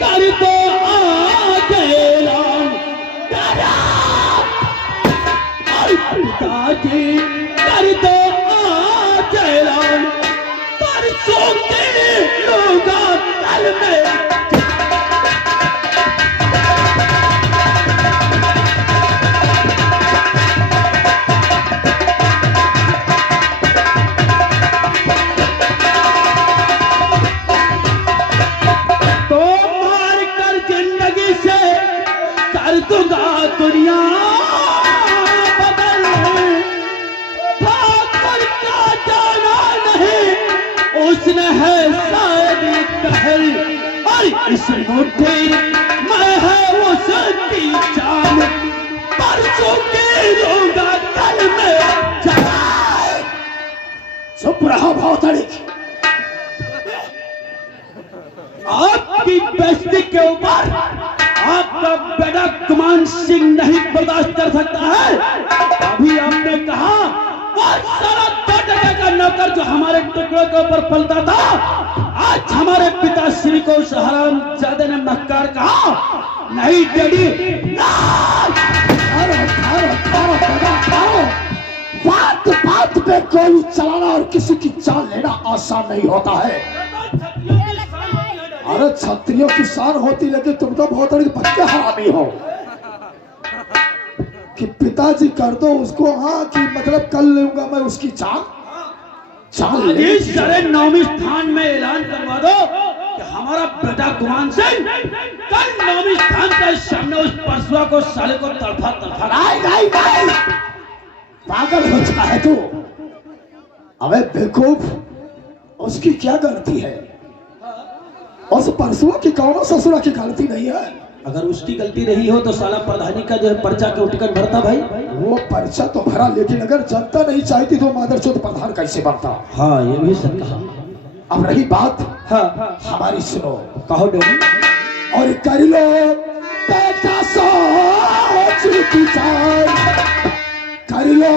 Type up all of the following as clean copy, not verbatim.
कर दो आगे राम पिताजी कर दो आगे राम परसों के होगा कल में दुनिया बदल ठाकुर का जाना नहीं उसने है शायद कहल और इस मुट्ठी मैं है वो सती चाम परसों के होगा कल में जाए। चुप रहो भौतड़ी आपकी बेइज्जती के ऊपर आपका बेटा गुमान सिंह नहीं बर्दाश्त कर सकता है। अभी आपने कहा वो सारा टोटके का नौकर जो हमारे टुकड़ों के ऊपर पलता था आज हमारे पिताश्री को उस हरामजादे ने मक्कार कहा। नहीं डैडी बात बात पे गोली चलाना और किसी की जान लेना आसान नहीं होता है। अरे क्षत्रियों की शान होती लेकिन तुम तो बहुत बड़े बच्चे हरामी हो कि पिताजी कर दो उसको हाँ कि मतलब कर लूंगा मैं उसकी जान सारे नौमी स्थान में ऐलान करवा दो कि हमारा बेटा गुमान सिंह कल नौमी स्थान के सामने उस परसुआ को साले को तड़फा नहीं पागल हो जाए तू। अबे बेवकूफ उसकी क्या गलती है? उस परसुआ की कौन ससुरा की गलती नहीं है। अगर उसकी गलती रही हो तो साला प्रधानी का जो है पर्चा के उठकर भरता भाई। वो पर्चा तो भरा लेकिन अगर जनता नहीं चाहती तो मादरचोद प्रधान कैसे बनता? हाँ ये भी सच कहा। अब रही बात हाँ हमारी सुनो। कहो डैडी। और कर लो बेटा सोच विचार कर लो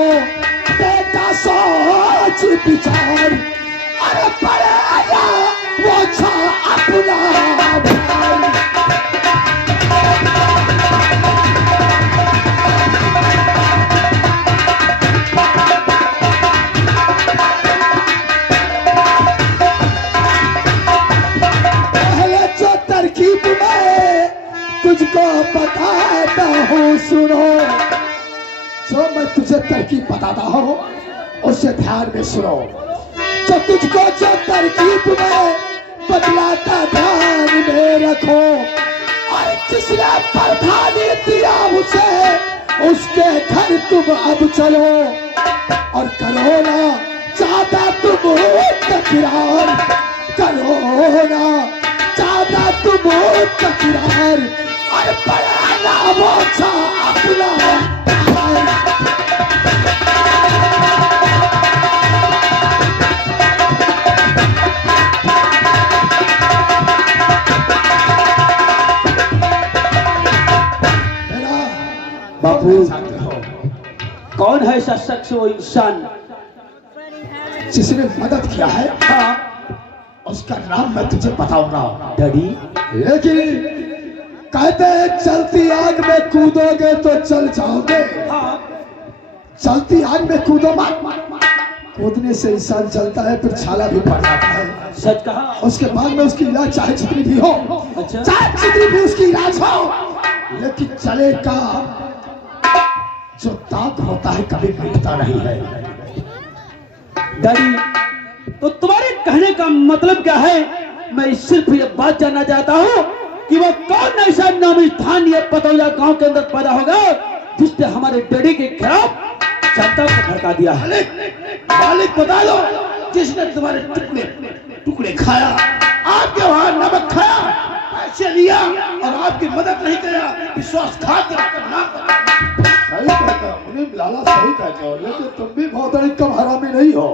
बेटा सोच विचार अरे पड़ेगा वो अपना पहले जो तरकीब में तुझको बताता हूँ सुनो। जो मैं तुझे तरकीब बताता हूँ उससे ध्यान में सुनो। जो तुझको जो तरकीब में बदलाता ध्यान में रखो और जिसने प्रधानी दिया उसे उसके घर तुम अब चलो और करो ना ज्यादा तुम तकरार करो ना ज्यादा तुम तकरार और बढ़ाना वो अपना बापू कौन है ऐसा शख्स वो इंसान जिसने मदद किया है? हाँ उसका नाम मैं तुझे बताऊंगा डैडी। लेकिन कहते हैं चलती आग में कूदोगे तो चल जाओगे। हाँ चलती आग में कूदो मत। कूदने से इंसान चलता है फिर छाला भी पड़ जाता है। सच कहा। उसके बाद में उसकी इलाज चाहे जितनी भी हो अच्छा चाहे जितनी भी उसकी इलाज हो लेकिन चलेगा जो दाग होता है कभी मिटता नहीं है। डैडी तो तुम्हारे कहने का मतलब क्या है? मैं सिर्फ ये बात जानना चाहता हूँ कि वो कौन ऐसा नामी स्थान ये पतौया गांव के अंदर पैदा होगा जिसने हमारे डैडी के खिलाफ जनता को भड़का दिया है। मालिक बता दो जिसने तुम्हारे टुकड़े खाया आपके वहां नमक खाया पैसे लिया और आपकी मदद नहीं किया विश्वासघात सही कहता उन्हें लाला सही कहते हो लेकिन तुम भी बहुत कम हरामी नहीं हो।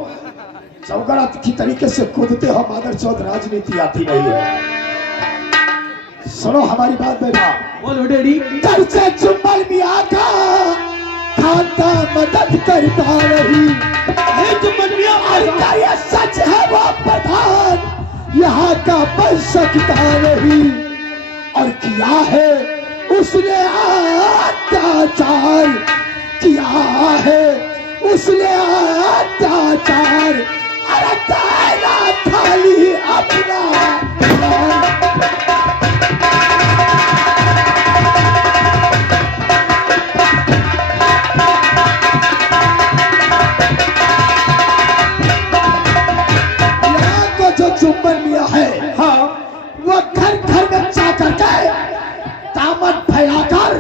चौगड़ा की तरीके से कूदते हो मादर चौथ राजनीति आती नहीं है। सुनो हमारी बात बेटा। बोलो डैडी। घर से चुम्बल मियां का खाता मदद करता रही चुम्बल मियां ये सच है वो प्रधान यहाँ का बन सकता नहीं। और किया है उसने अत्याचार, किया है उसने अत्याचार। अरे तेरा खाली अपना जुम्मन मियां है, हाँ, वो घर घर में जा करके दामन फैलाकर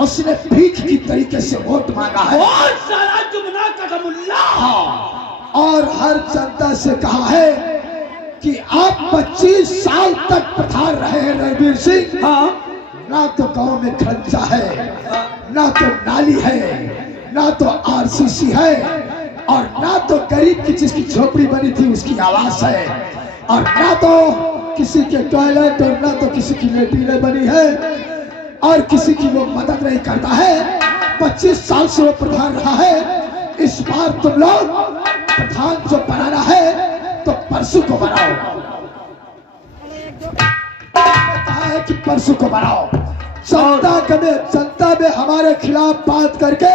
उसने भीख की तरीके से वोट मांगा है। और सारा जुमना कदमुल्ला, हाँ, और हर जनता से कहा है कि आप 25 साल तक प्रधान रहे हैं रणवीर सिंह, हाँ, ना तो गांव में खर्चा है, ना तो नाली है, ना तो आरसीसी है, और ना तो गरीब की जिसकी झोपड़ी बनी थी उसकी आवास है, और ना तो किसी के टॉयलेट और ना तो किसी की लेट्रिन बनी है, और किसी की वो मदद नहीं करता है। 25 साल से वो प्रधान रहा है। इस बार तुम लोग प्रधान जो बनाना है तो परसों को बनाओ, कहा है कि परसों को बनाओ। जनता में हमारे खिलाफ बात करके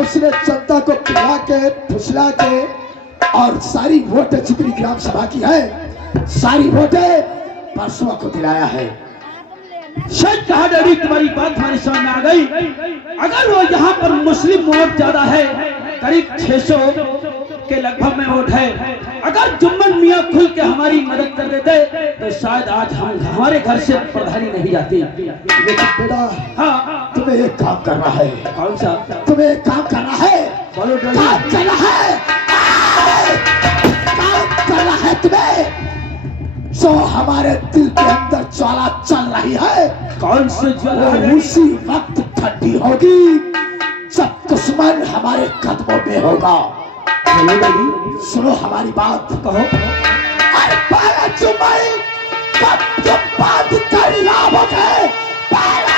उसने जनता को पिला के फुसला के और सारी वोटें जितनी ग्राम सभा की है सारी वोटें परसों को दिलाया है। सच कहा डैडी, तुम्हारी बात हमारी समझ में आ गई। अगर वो यहाँ पर मुस्लिम वोट ज्यादा है, करीब 600 के लगभग में वोट है, अगर जुम्मन मियाँ खुल के हमारी मदद कर देते तो शायद आज हम हमारे घर से प्रधानी नहीं जाती। लेकिन बेटा, हाँ, तुम्हें एक काम करना है। कौन सा? तुम्हें एक काम करना है। बोलो डैडी। काम करना है, काम करना है तुम्हें। जो हमारे दिल के अंदर ज्वाला चल रही है, कौन सी ज्वाला? उसी वक्त ठंडी होगी जब दुश्मन हमारे कदमों में होगा। सुनो हमारी बात, कहो। अरे पहला जुम्मन तब जो बात कर लाभ है, पहला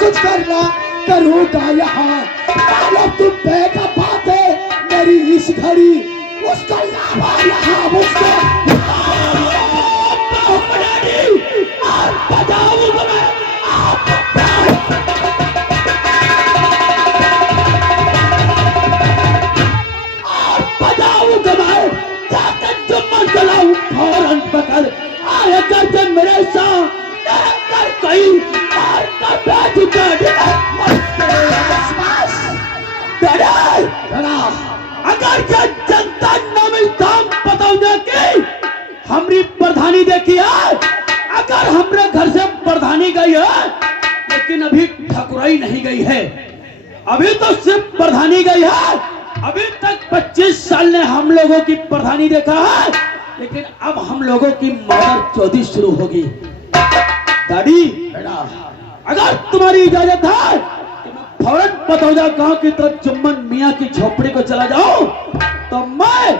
कुछ करना करूंगा यहाँ। तुम बेटा बात है मेरी इस घड़ी, उसका लाभ यहाँ मुझको बजाऊंगा मैं। बजाऊंगा मैं, जाकर जुम्मन चलाऊं फौरन पकड़ आए करके मेरे साथ कहीं अगर जनता नामी काम बताऊंगा कि हमारी प्रधानी देखी है, अगर हमरे घर से प्रधानी गई है लेकिन अभी ठकुराई नहीं गई है, अभी तो सिर्फ प्रधानी गई है। अभी तक 25 साल ने हम लोगों की प्रधानी देखा है, लेकिन अब हम लोगों की मदर चौधरी शुरू होगी। दादी, अगर तुम्हारी इजाजत है तो मैं फौरन पतौजा गांव की तरफ जुम्मन मियाँ की झोपड़ी को चला जाऊं, तो मैं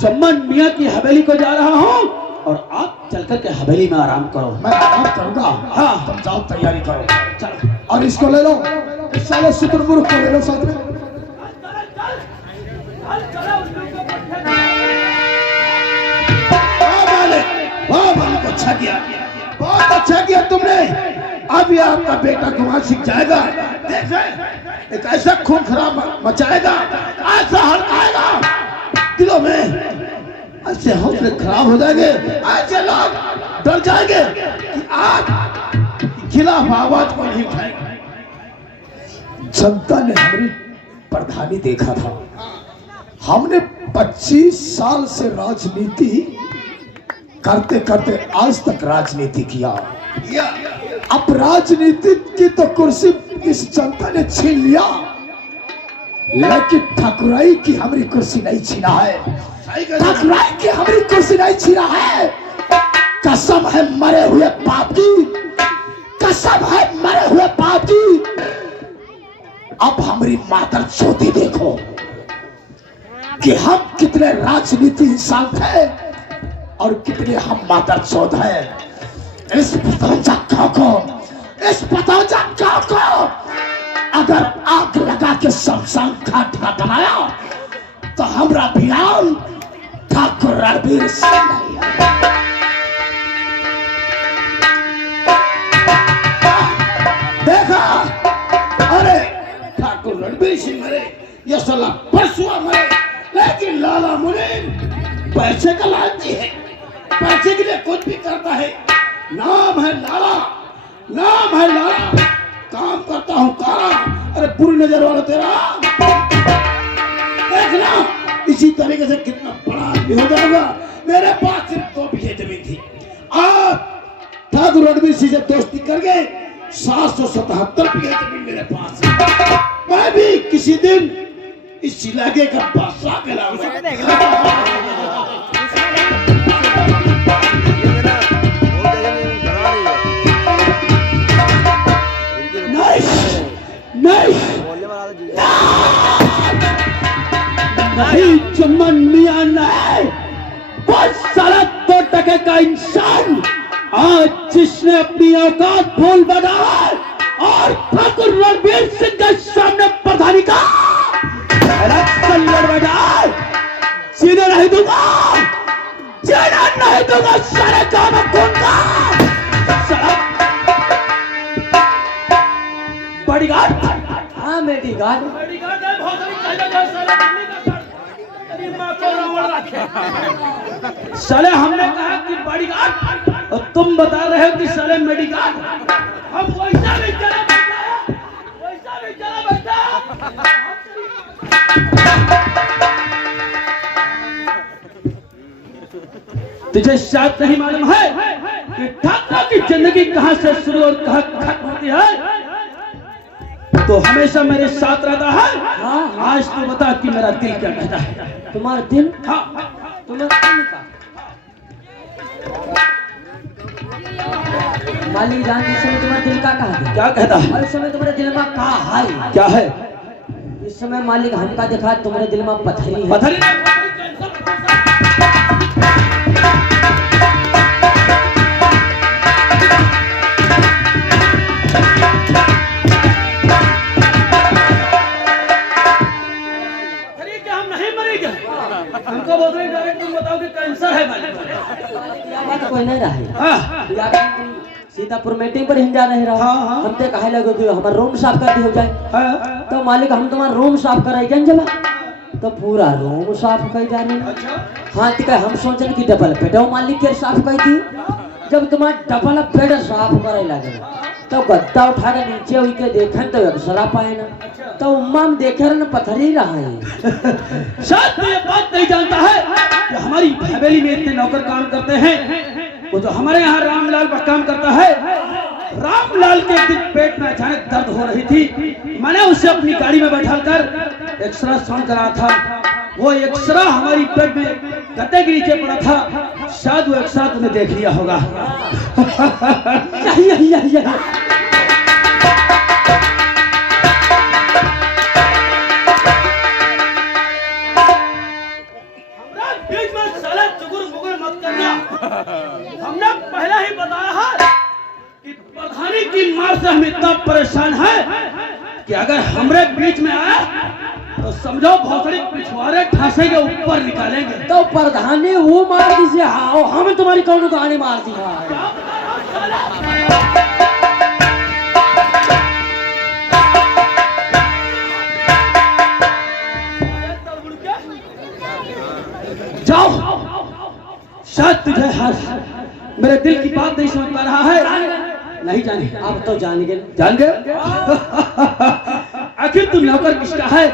जुम्मन मियाँ की हवेली को जा रहा हूं और आप चलकर के हवेली में आराम करो। मैं आराम करूंगा। हाँ, तुम जाओ तैयारी करो। चलो, और इसको ले लो, इस साले शुतुरमुर्ग को ले लो साथ में। बहुत अच्छा किया, बहुत अच्छा किया तुमने। अब ये आपका बेटा कुमार सिंह जाएगा, देख एक ऐसा खून खराब मचाएगा, ऐसा हड़काएगा दिलों में, ऐसे हौसले खराब हो जाएंगे, ऐसे लोग डर जाएंगे कि आज खिलाफ आवाज को नहीं उठाएंगे। जनता ने हमारी प्रधानी देखा था, हमने 25 साल से राजनीति करते करते आज तक राजनीति किया। अब राजनीति की तो कुर्सी इस जनता ने छीन लिया, लेकिन ठाकुराई की हमारी कुर्सी नहीं छीना है। ठाकुराई की हमारी कुर्सी नहीं छीना है। कसम है मरे हुए बाप की, कसम है मरे हुए बाप की। अब हमारी मातर चौथी देखो कि हम कितने राजनीति इंसान थे और कितने हम मातर चौथ हैं। इस इस पताजा गांव को अगर आग लगा के शमशान घाट का बनाया तो हमारा अभियान ठाकुर रणबीर सिंह नहीं है। देखा, अरे ठाकुर रणबीर सिंह मरे, ये साला परसुआ मरे, लेकिन लाला मुनीम पैसे का लालची है, पैसे के लिए कुछ भी करता है। नाम है लाला, नाम है लाला, काम करता हूँ काला। अरे बुरी नजर वाला तेरा देखना, इसी तरीके से कितना बड़ा आदमी हो जाएगा। मेरे पास सिर्फ 2 बीघे जमीन थी, आप ठाकुर रणबीर सिंह से दोस्ती करके 777 बीघे जमीन मेरे पास है। मैं भी किसी दिन इस इलाके का बादशाह कहलाऊंगा। नहीं चमन मियां नहीं, बहुत सारा 2 टके का इंसान आज जिसने अपनी औकात भूल बनाया और ठाकुर रणबीर सिंह के सामने प्रधानी का इलेक्शन लड़वा जाए, जीने नहीं दूंगा, जीने नहीं दूंगा सारे काम कौन का बॉडीगार्ड। हाँ मेडीगार्ड, साले हमने कहा कि बॉडीगार्ड और तुम बता रहे हो कि साले मेडीगार्ड। हम वैसा नहीं चला बेटा, वैसा नहीं चला बेटा। तुझे शायद नहीं मालूम है कि ठाकुर की जिंदगी कहां से शुरू और कहां खत्म होती है, तो हमेशा मेरे साथ रहता है। हाँ। आज तो बता कि मेरा दिल क्या कहता है। तुम्हारा दिल, हाँ, तुम्हारा दिल का मालिक जान, इस समय तुम्हारा दिल का कहा है? क्या कहता है? और इस समय तुम्हारे दिल में कहा है? क्या है? इस समय मालिक हमका देखा तुम्हारे दिल में पथरी है। पथरी हमको बोल रहे डायरेक्ट, तुम बताओ कि कैंसर है मालिक। बात कोई नहीं रहा। हाँ। सीतापुर मीटिंग पर हम जा रहे रहा। हाँ, हाँ। हम ते कहे लगे तो हमारा रूम साफ कर दी हो जाए। हाँ। तो मालिक हम तुम्हारा रूम साफ कराई जान जला, तो पूरा रूम साफ कर जाने। हाँ तो हम सोचन कि डबल बेड मालिक के साफ कर दी। जब तुम्हारा डबल बेड साफ करे लगे तो गद्दा उठा के नीचे हुई के देखन तो अक्सरा पाए ना, तो उम्मा में देखे न पथरी रहा है। शायद तो ये बात नहीं जानता है कि हमारी हवेली में इतने नौकर काम करते हैं। वो जो हमारे यहाँ रामलाल पर काम करता है, रामलाल के दिन पेट में अचानक दर्द हो रही थी। मैंने उसे अपनी गाड़ी में बैठाकर एक्सरा साउंड करा था। वो एक्सरा हमारी पेट में गद्दे के नीचे पड़ा था। शायद वो एक्सरा तुमने देख लिया होगा। हमने पहले ही बताया है कि प्रधानी की मार से हम इतना परेशान है कि अगर हमरे बीच में आया तो समझो भोसड़ी पिछवाड़े ठासे के ऊपर निकालेंगे। तो प्रधानी वो मार दी से आओ, हम तुम्हारी कौन कहानी मार दी। जाओ, शायद तुझे हर मेरे दिल की बात नहीं समझ पा रहा है। नहीं जाने, अब तो जान गए। जान गए? आखिर तू नौकर किसका है?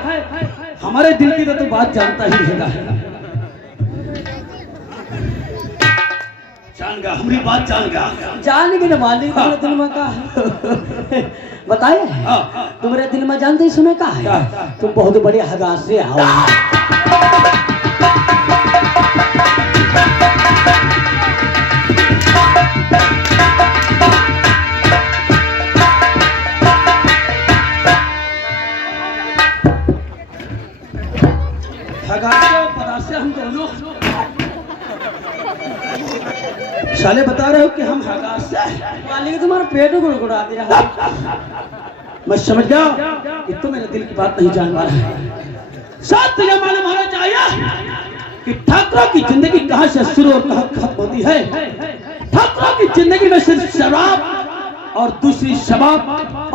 हमारे दिल की तो तू बात जानता ही है। जान गया, हमारी बात जान गया। जान गए ना मालिक, तुम्हारे दिल में का है बताए? तुम्हारे दिल में जानते ही सुने का है, तुम बहुत बड़े हगास से आओ। हम दोनों साले बता रहे हो कि हम हगास से मालिक तुम्हारा पेट गुड़गुड़ा दे रहा है। मैं समझ गया कि तुम मेरे दिल की बात नहीं जान पा रहे हैं। साथ तुझे मालूम होना चाहिए कि ठाकुरों की जिंदगी कहां से शुरू और कहां खत्म होती है। ठाकुरों की जिंदगी में सिर्फ शराब और दूसरी शबाब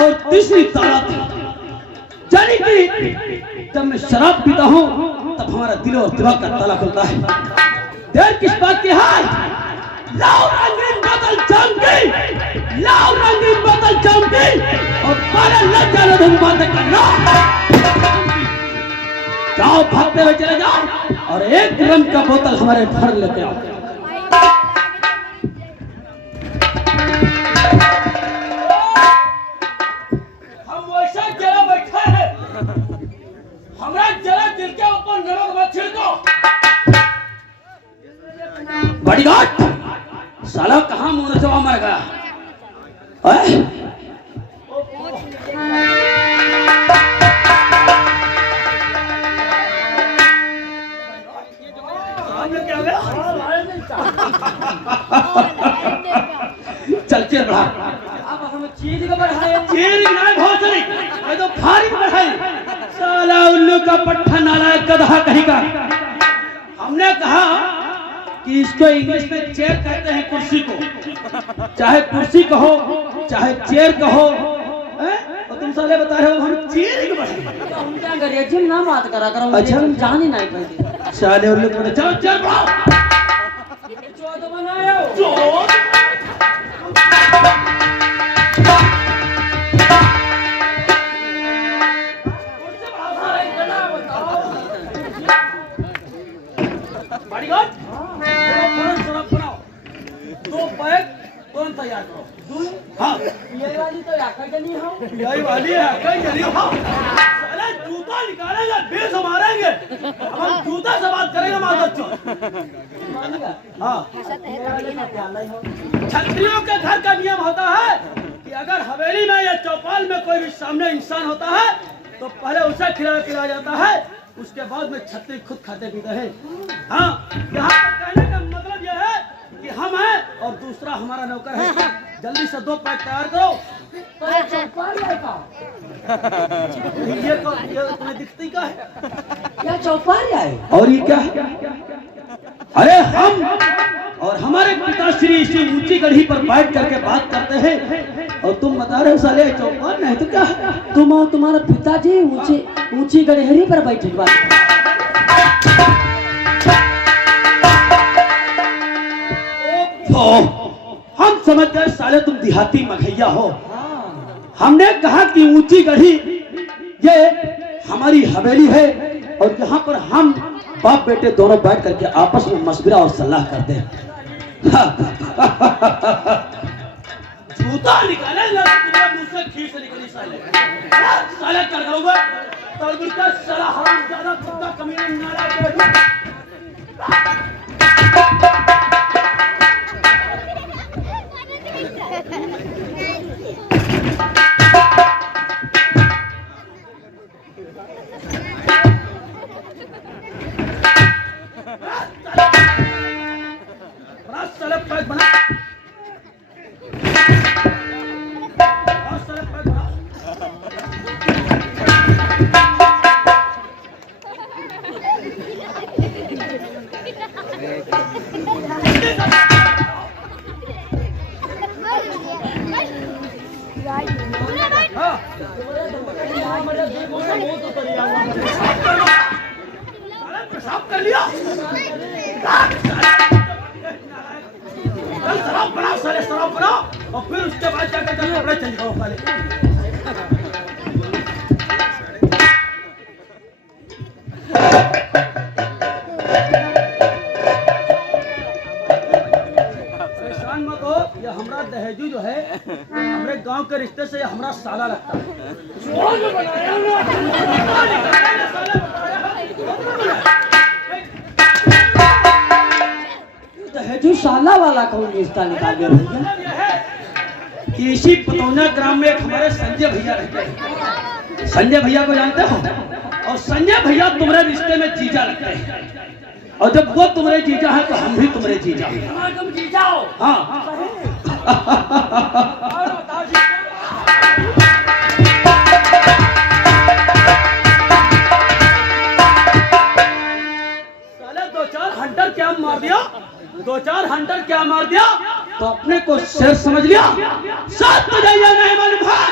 और तीसरी ताकत, यानी कि जब मैं शराब पीता हूं तब हमारा दिल और दिमाग का ताला खुलता है। देर किस बात की है? लाओ रंगीन बोतल जम गई, लाओ रंगीन बोतल जम गई और पारा लग जाने दो बातें करना। जाओ भागते हुए चले जाओ और एक रंग का बोतल हमारे घर लेके आओ। हम वैसा जरा बैठे हैं, हमरा जरा दिल के ऊपर नमक मत छिड़को। बॉडीगार्ड, साला कहाँ मुंह से मर गया? चल चल बढ़ा। अब हमें चीज का बढ़ाए चीज नहीं भोसड़ी, ये तो फारिग बढ़ाई। साला उल्लू का पट्टा नालायक गधा कहीं का। हमने कहा कि इसको इंग्लिश में चेयर कहते हैं कुर्सी को, चाहे कुर्सी कहो चाहे चेयर कहो, और तुम साले बता रहे हो हम चेयर की बढ़ाई। हम क्या करिए, जिम ना बात करा करो। अच्छा हम जान ही नहीं पाएंगे। साले उल्लू को चलो चल बढ़ाओ। चौथ बनायो बॉडीगार्ड, शराब बनाओ, 2 पैक कौन तैयार करो। हाँ ये वाली तो याका जनी हो, यही वाली है कहीं जली हो। साला जूता निकालेंगे, बेस मारेंगे, हम जूता से बात करेंगे मादर चोर। हाँ छत्रियों के घर का नियम होता है कि अगर हवेली में या चौपाल में कोई भी सामने इंसान होता है तो पहले उसे खिलाया पिलाया जाता है, उसके बाद में छतरी खुद खाते पीते हैं। हाँ, यहाँ पर कहने का मतलब यह है कि हम हैं और दूसरा हमारा नौकर है। जल्दी से 2 पैक तैयार करो। ये तुम्हें दिखती क्या है? क्या चौपाल है? और ये क्या है? अरे हम और हमारे पिताश्री इसी ऊंची गढ़ी पर बैठ करके बात करते हैं और तुम बता रहे हो साले चौपाल नहीं तो क्या है? तुम और तुम्हारे पिताजी ऊंची गड़ेहरी पर बैठे बात। हम समझ गए साले तुम देहाती मघैया हो। हमने कहा कि ऊंची गढ़ी ये हमारी हवेली है और यहाँ पर हम बाप बेटे दोनों बैठ करके आपस में मशवरा और सलाह करते हैं। जूता निकालेंगे तुम्हारे मुंह से खींच से निकली साले। साले कर दोगे तरबूज का साला हराम ज्यादा कुत्ता कमीने नाला के। पेशाब कर लिया। शराब बनाओ साले, शराब बनाओ और फिर उसके बाद जाकर कपड़े चेंज करो साले। परेशान मत हो, ये हमारा दहेजू जो है हमारे गांव के रिश्ते से हमारा साला लगता है। दहेजू साला वाला कौन रिश्ता निकाल दिया भैया? कि इसी पतौना ग्राम में एक हमारे संजय भैया रहते हैं। संजय भैया को जानते हो? और संजय भैया तुम्हारे रिश्ते में जीजा लगते हैं और जब वो तुम्हारे जीजा है तो हम भी तुम्हारे जीजा हैं। तुम जीजा हो? हाँ और बताओ जी। साले 2-4 हंटर क्या मार दिया, 2-4 हंटर क्या मार दिया, तो अपने को शेर समझ लिया। साथ तुझे यह नहीं मालूम है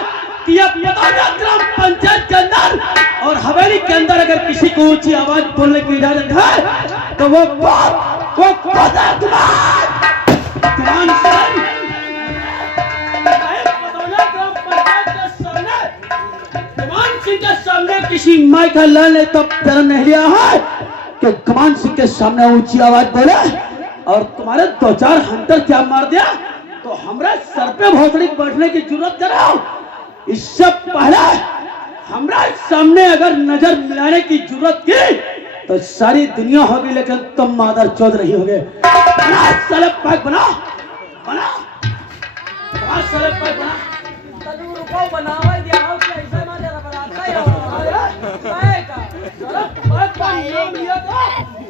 कि अब ग्राम पंचायत के अंदर और हवेली के अंदर अगर किसी को ऊंची आवाज बोलने की इजाजत है तो वो सिंह के सामने किसी माई का लाल ने तब जन्म नहीं लिया है कि कमान सिंह के सामने ऊंची आवाज बोले और तुम्हारे 2-4 हंटर क्या मार दिया तो हमारे सर पे भोसड़ी बैठने की जरूरत कराओ। इससे पहले हमारे सामने अगर नजर मिलाने की जरूरत की तो सारी दुनिया होगी लेकिन तुम मादर चौध नहीं होगे। बना साले पैक बना बना बना साले पैक बना। तनु रुको बनावा दिया हो कि ऐसे ना जरा बनाता ही हो पैक पैक नाम लिया तो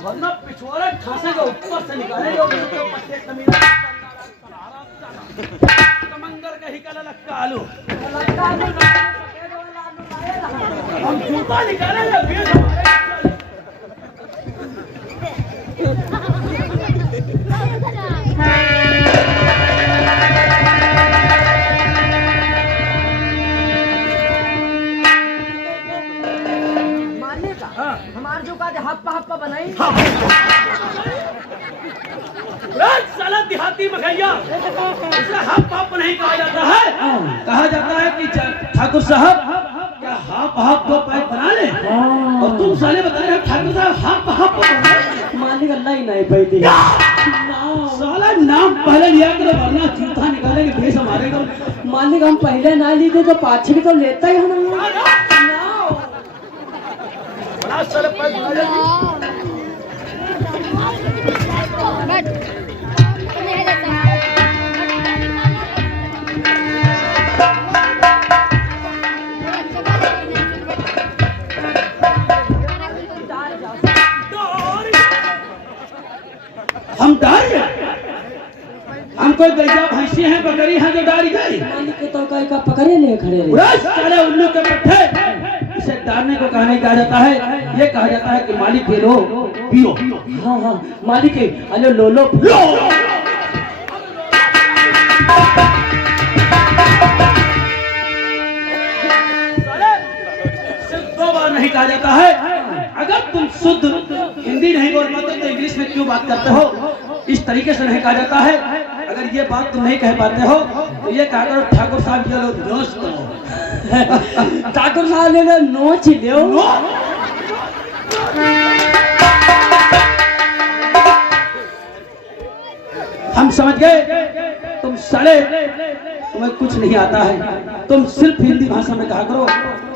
वरना पिछवाड़े ठासे के ऊपर से निकालेगा उसके पट्टे कमीना कमंगर का ही काला लक्का आलू हम जूता निकालेंगे फिर हमारे हमार जो का हप्पा हप्पा बनाई साला देहाती मखैया इसे हाफ हाफ नहीं कहा जाता है। कहा जाता है कि ठाकुर साहब क्या हाफ हाफ दो पैक बना ले और तुम साले बता रहे हो ठाकुर साहब हाफ हाफ बना। मालिक अल्लाह ही नहीं पैदी साला नाम पहले लिया करो वरना जूता निकालेंगे भेस हमारे को। मालिक हम पहले ना ली थे तो पाछे भी तो लेता ही हम बड़ा साले पैक बना ले। हम डाल हम कोई गैया भैंसी हैं बकरी हैं जो डाली गई। मालिक के तो कहीं का पकड़े ले खड़े रहे साले उल्लू के पट्टे इसे डालने को कहने कहा जाता है। ये कहा जाता है कि मालिक के लो पियो। हाँ हाँ मालिक के अलो लो लो लो सिर्फ 2 बार नहीं कहा जाता है। अगर तुम शुद्ध हिंदी नहीं बोल पाते तो इंग्लिश में क्यों बात करते हो। इस तरीके से नहीं कहा जाता है। अगर ये बात तुम नहीं कह पाते हो तो ये कहा करो ठाकुर साहब ये लो दोस्त करो। ठाकुर साहब ने नोच लियो हम समझ गए तुम साले तुम्हें कुछ नहीं आता है। तुम सिर्फ हिंदी भाषा में कहा करो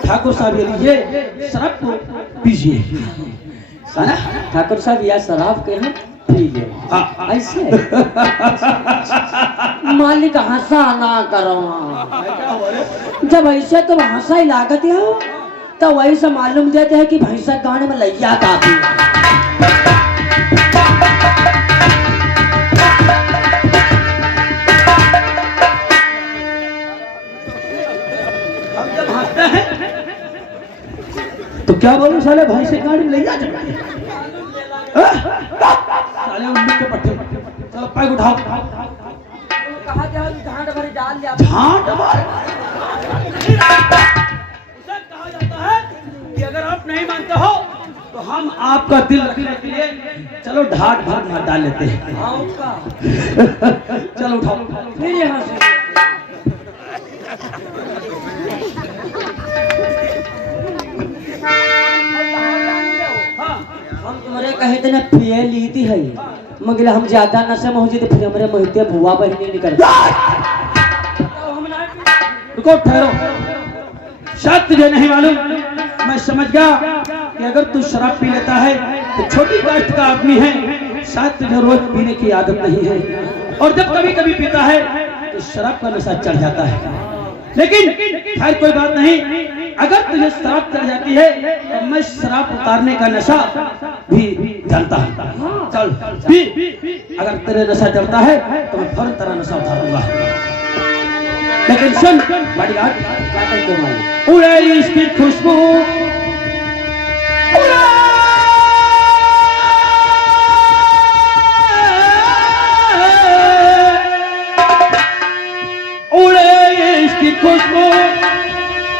ठाकुर साहब ये लीजिए शराब को पीजिए। ठाकुर साहब या शराब के हैं पीजिए ऐसे मालिक हंसा ना करो। जब ऐसे तो हंसा ही लागत हो तो वही से मालूम देते हैं कि भैंसा गाने में लैया काफी। हम जब हंसते हैं तो क्या बोलूं साले भैंसे गाड़ी में लैया चढ़ती है। साले उल्लू के पट्टे चलो पैक उठाओ। कहा झांट भरी डाल दिया झांट भर उसे कहा जाता है कि अगर आप नहीं मानते हो तो हम आपका दिल रखने के लिए चलो ढाट भर डाल लेते हैं। चलो उठाओ फिर यहाँ से हम तुम्हारे कहे थे ना पिए ली थी है मगर हम ज्यादा नशे में हो जाते फिर हमारे महते बुआ बहनी निकल रुको ठहरो। शायद तुझे नहीं मालूम मैं समझ गया कि अगर तू शराब पी लेता है तो छोटी कास्ट का आदमी है। शायद तुझे रोज पीने की आदत नहीं है और जब कभी कभी पीता है तो शराब का नशा चढ़ जाता है। लेकिन खैर कोई बात नहीं, अगर तुझे शराब चढ़ जाती है तो मैं शराब उतारने का नशा भी जानता हूँ। चल पी, अगर तेरे नशा चढ़ता है तो मैं फौरन तेरा नशा उतारूंगा। लेकिन सुन बॉडीगार्ड, उड़े इसकी खुशबू, उड़े इसकी खुशबू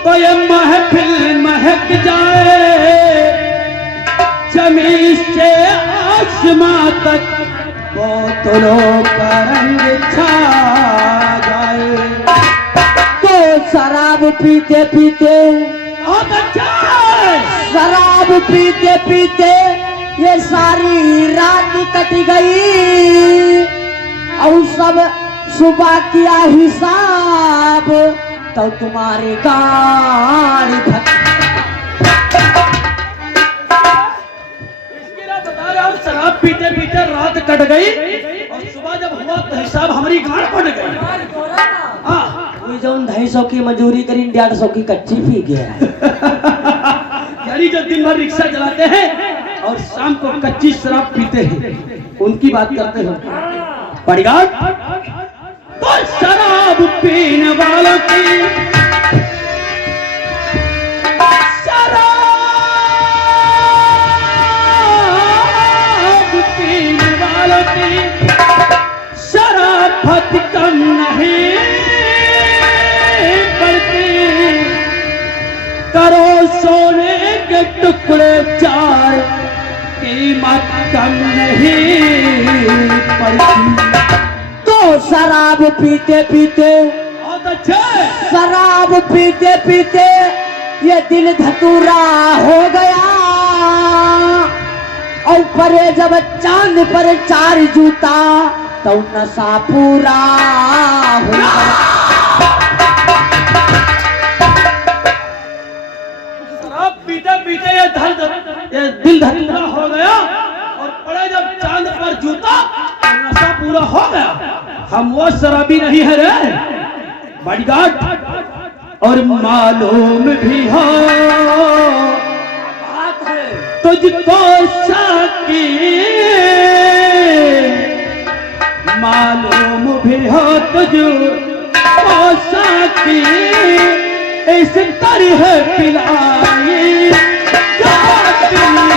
तो ये महफिल महक जाए, जमीन से आसमां तक बोतलों का रंग छा जाए। तो शराब पीते पीते, बहुत अच्छा है। शराब पीते पीते ये सारी रात कट गई और सब सुबह किया हिसाब तो तुम्हारी गाड़ी बता रहे हो, शराब पीते पीते रात कट गई और सुबह जब हुआ तो हिसाब हमारी गाड़ पड़ गई। हाँ, कोई जो 250 की मजदूरी करी 150 की कच्ची पी गया। यानी जो दिन भर रिक्शा चलाते हैं और शाम को कच्ची शराब पीते हैं, उनकी बात करते हो बॉडीगार्ड। तो शराब पीने वालों की, शराब पीने वालों की शराफत कम नहीं पड़ती, करो सोने के टुकड़े चार कीमत कम नहीं पड़ती। तो शराब पीते पीते, बहुत अच्छे, शराब पीते पीते ये दिल धतूरा हो गया और परे जब चांद पर 4 जूता तो नशा पूरा हो गया। शराब पीते पीते ये दिल धतूरा हो गया और पड़े जब चांद पर जूता तो नशा पूरा हो गया। हम वो शराबी नहीं है रे बॉडीगार्ड। और मालूम भी हो तुझको साकी, मालूम भी हो तुझको साकी, इस तरह पिलाई जाती है।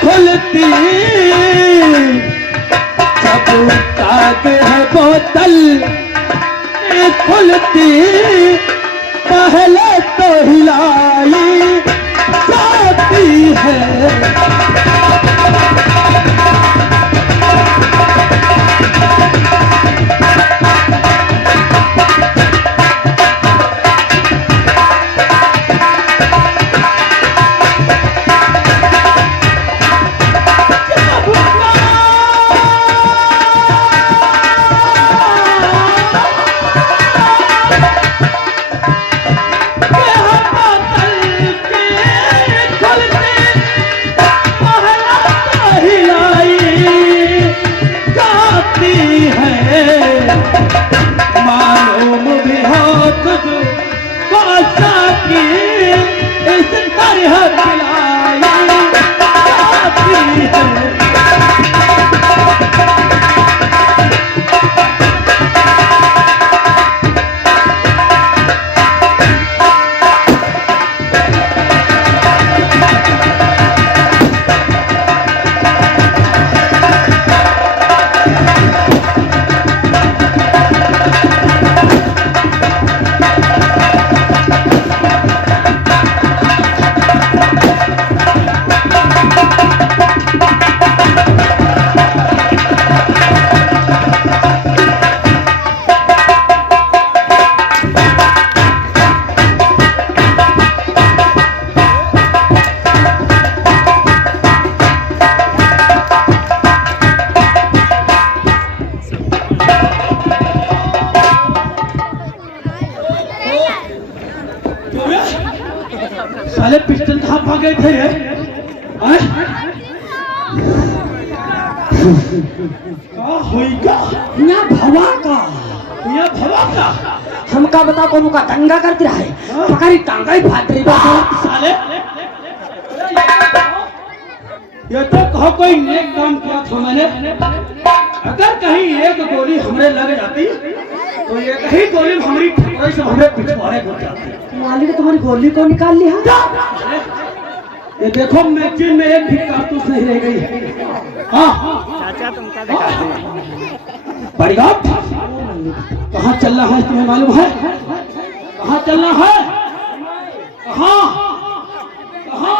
खुलती जब ताक है बोतल खुलती, पहले तो हिलाई जाती है। गए थे रे? होइगा यहाँ भवा का ये भवा का हमका बता कोनो का दंगा करते रहे पकड़ी टांगा ही फाड़ रही बात साले ये तो कहो कोई नेक काम किया था मैंने। अगर कहीं एक गोली हमरे लग जाती तो ये कहीं गोली हमारी ठोकरे से हमें पिछवाड़े हो जाती। मालिक तुम्हारी गोली को निकाल लिया। ये देखो मैगजीन में एक भी कारतूस नहीं रह गई है। हाँ चाचा तुमका दिखा बढ़िया कहाँ चलना है तुम्हें मालूम है? कहाँ चलना है? कहाँ कहाँ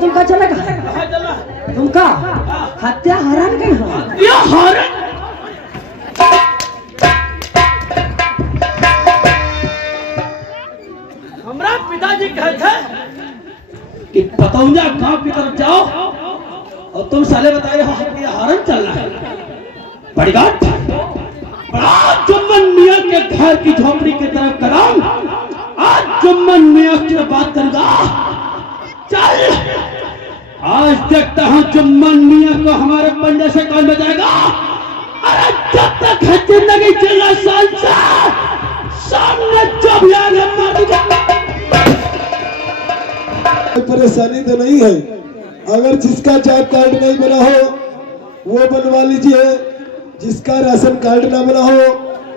तुमका चलेगा कहाँ चलना है? तुमका हत्या हरण के यहाँ ये हरण हमरा पिताजी कहते थे कि पतौंजा गांव की तरफ जाओ और तुम साले बताए हो कि हरण चलना है। बढ़िया बड़ा जुम्मन मियाँ के घर की झोपड़ी की तरफ कदम। आज जुम्मन मियाँ से बात करूंगा। चल आज देखता हूँ जुम्मन मियाँ को हमारे पंजे से कौन बचाएगा। अरे जब तक है जिंदगी चलना साल से सामने जब याद मार दूंगा। परेशानी तो नहीं है। अगर जिसका जॉब कार्ड नहीं बना हो वो बनवा लीजिए, जिसका राशन कार्ड ना बना हो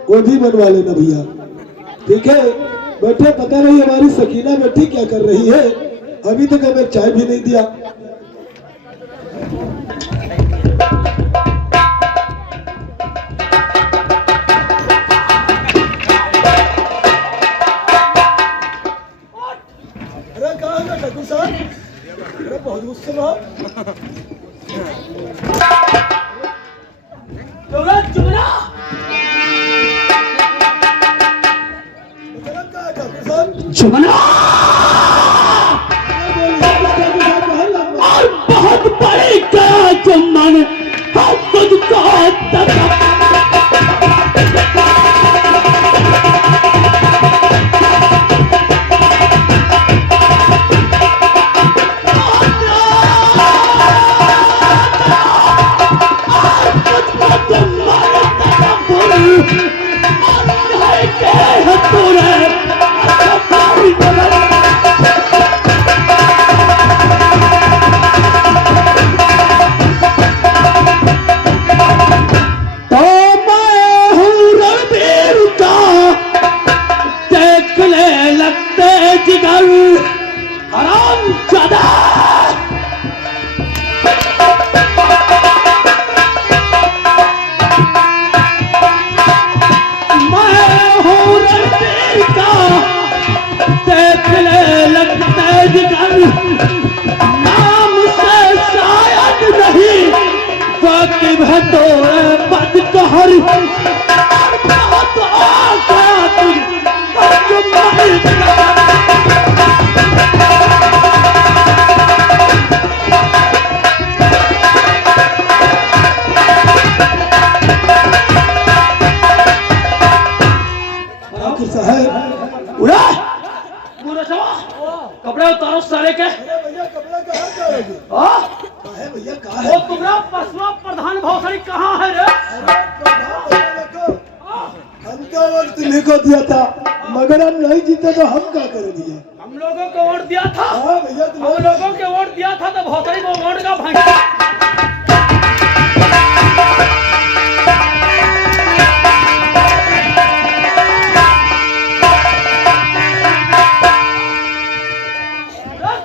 वो भी बनवा लेना भैया। ठीक है बैठे। पता नहीं हमारी सकीना बेटी क्या कर रही है, अभी तक हमें चाय भी नहीं दिया। अरे कहाँ है ठाकुर साहब? अरे बहुत गुस्से में हो। चुमना चुमना और बहुत बड़ी क्या जुम्मन हम तुझको नाम से शायद नहीं वाकिफ है तो बद कहर बहुत ठाकुर साहब उड़ा कपड़े उतारो सारे के। भैया कपड़ा कहाँ जाओगे? हाँ है भैया कहाँ वो है? तुम्हारा पसवा प्रधान भौसड़ी कहाँ है रे? हम तो वोट तुम्हें को दिया था मगर हम नहीं जीते तो हम क्या कर दिया? हम लोगों को वोट दिया था। हाँ भैया हम लोगों के वोट दिया था तो भौसड़ी को वोट का भाई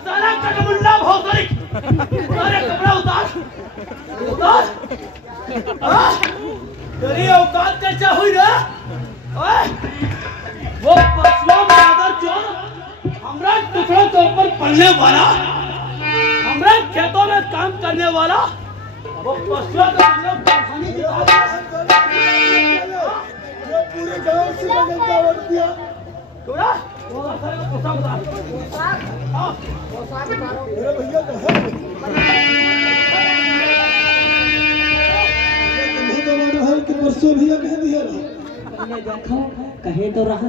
सारा कटमुंडा भौसड़ी सारे कपड़ा उतार उतार। तेरी औकात कैसे हुई रे? वो पसवा मादर चोर हमरा टुकड़ों के ऊपर पलने वाला, हमरा खेतों में काम करने वाला, वो पसवा का मतलब कारखाने की पूरे गांव से बगल का वोट दिया। टुकड़ा वो सारे को पोसा उतार। मेरे भैया कहाँ है? तुम्हें तो मालूम है कि परसों भैया कह दिया ना। देखो कहे तो रहा